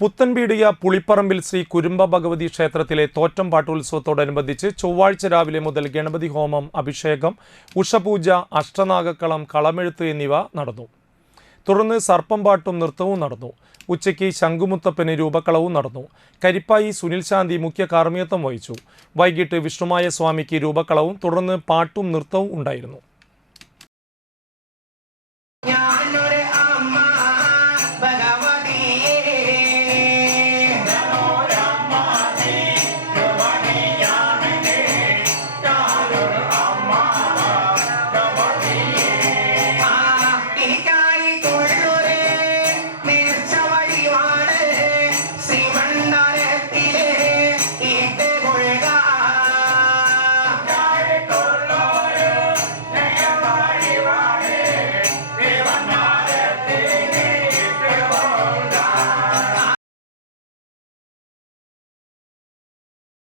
പുത്തൻപീടിക പുളിപ്പറമ്പിൽ ശ്രീ കുരുമ്പ ഭഗവതി ക്ഷേത്രത്തിലെ തോറ്റം പാട്ടോത്സവത്തോടനുബന്ധിച്ച് ചൊവ്വാഴ്ച രാവിലെ മുതൽ ഗണപതി ഹോമം അഭിഷേകം ഉഷപൂജ അഷ്ടനാഗക്കളം കളമെഴുത്ത് എന്നിവ നടന്നു. തുടർന്ന് സർപ്പം പാട്ടും നൃത്തവും നടന്നു. ഉച്ചയ്ക്ക് ശംഖുമുത്തപ്പന് രൂപക്കളവും നടന്നു. കരിപ്പായി സുനിൽ ശാന്തി മുഖ്യ കാർമ്മികത്വം വഹിച്ചു. വൈകിട്ട് വിഷ്ണുമായ സ്വാമിക്ക് രൂപക്കളവും തുടർന്ന് പാട്ടും നൃത്തവും ഉണ്ടായിരുന്നു.